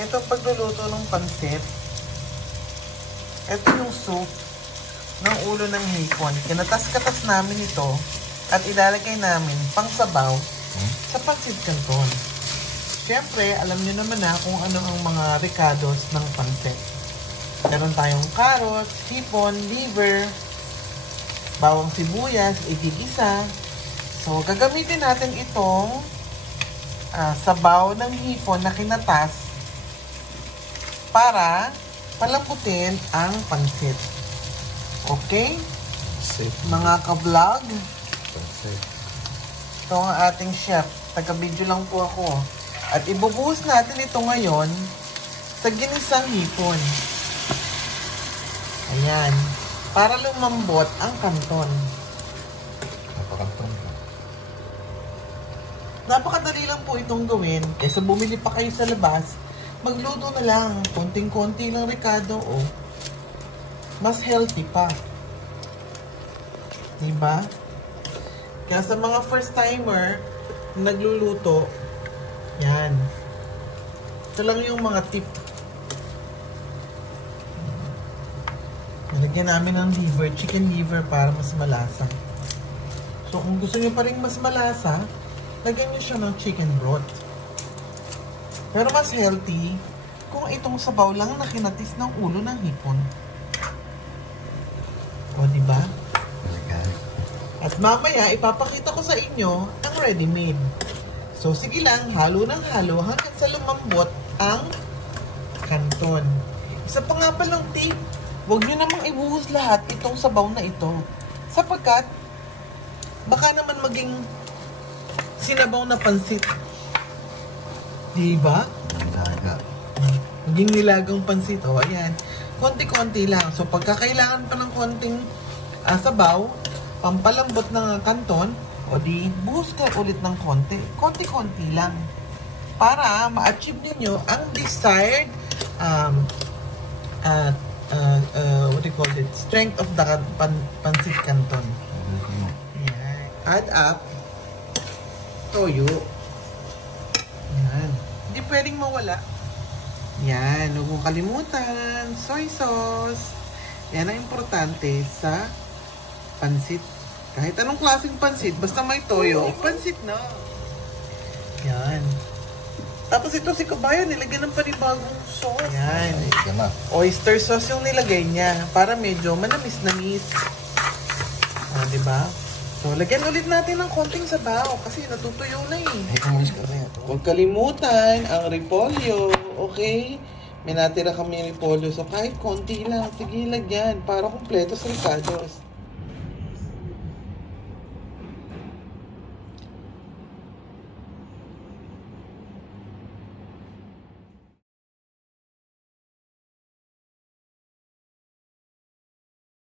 Ito pagluluto ng pansit. Ito yung soup ng ulo ng hipon. Kinatas-katas namin ito at ilalagay namin pang sabaw sa pansit canton. Siyempre, alam niyo naman na kung ano ang mga ricados ng pansit. Meron tayong carrots, hipon, liver, bawang sibuyas, itigisa. So, gagamitin natin itong sabaw ng hipon na kinatas para palambutin ang pansit. Okay? Pansit. Mga ka-vlog, Pansit. ito ang ating chef. Taga-video lang po ako. At ibubuhos natin ito ngayon sa ginisang hipon. Ayan. Para lumambot ang kanton. Napakantong. Napakadali lang po itong gawin. Kaysa bumili pa kayo sa labas, magluto na lang. Konting-konti lang ricado. Oh. Mas healthy pa. Diba? Kaya sa mga first timer nagluluto, yan. Ito lang yung mga tip. Nalagyan namin ng liver, chicken liver para mas malasa. So kung gusto nyo pa rin mas malasa, lagyan nyo siya ng chicken broth. Pero mas healthy kung itong sabaw lang na kinatis ng ulo ng hipon. O, diba? At mamaya, ipapakita ko sa inyo ang ready-made. So, sige lang, halo ng halo hanggang sa lumambot ang kanton. Isa pa nga palang tip, huwag nyo namang ibuhos lahat itong sabaw na ito. Sapagkat, baka naman maging sinabaw na pansit. Diba? Nilaga. Maging nilagang pansit. O, ayan. Konti-konti lang. So, pagka kailangan pa ng konting sabaw, pampalambot ng kanton, o di, buhos ka ulit ng konti. Konti-konti lang. Para ma-achieve ninyo ang desired what do you call it? Strength of the pansit canton. Yan. Add up toyo. Yan. Hindi pwedeng mawala. Yan. Huwag mong kalimutan. Soy sauce. Yan ang importante sa pansit. Kahit anong klaseng pansit, basta may toyo, pansit na. Yan. Tapos ito si Kabayan, nilagyan ng panibagong sauce. Yan. Oyster sauce yung nilagay niya para medyo manamis-namis. Diba? So, lagyan ulit natin ng konting sabaw kasi natutuyo na eh. Huwag kalimutan ang repolyo. Okay? May natira kami repolyo. So, kahit konti lang, sige lagyan para kumpleto sa ricados.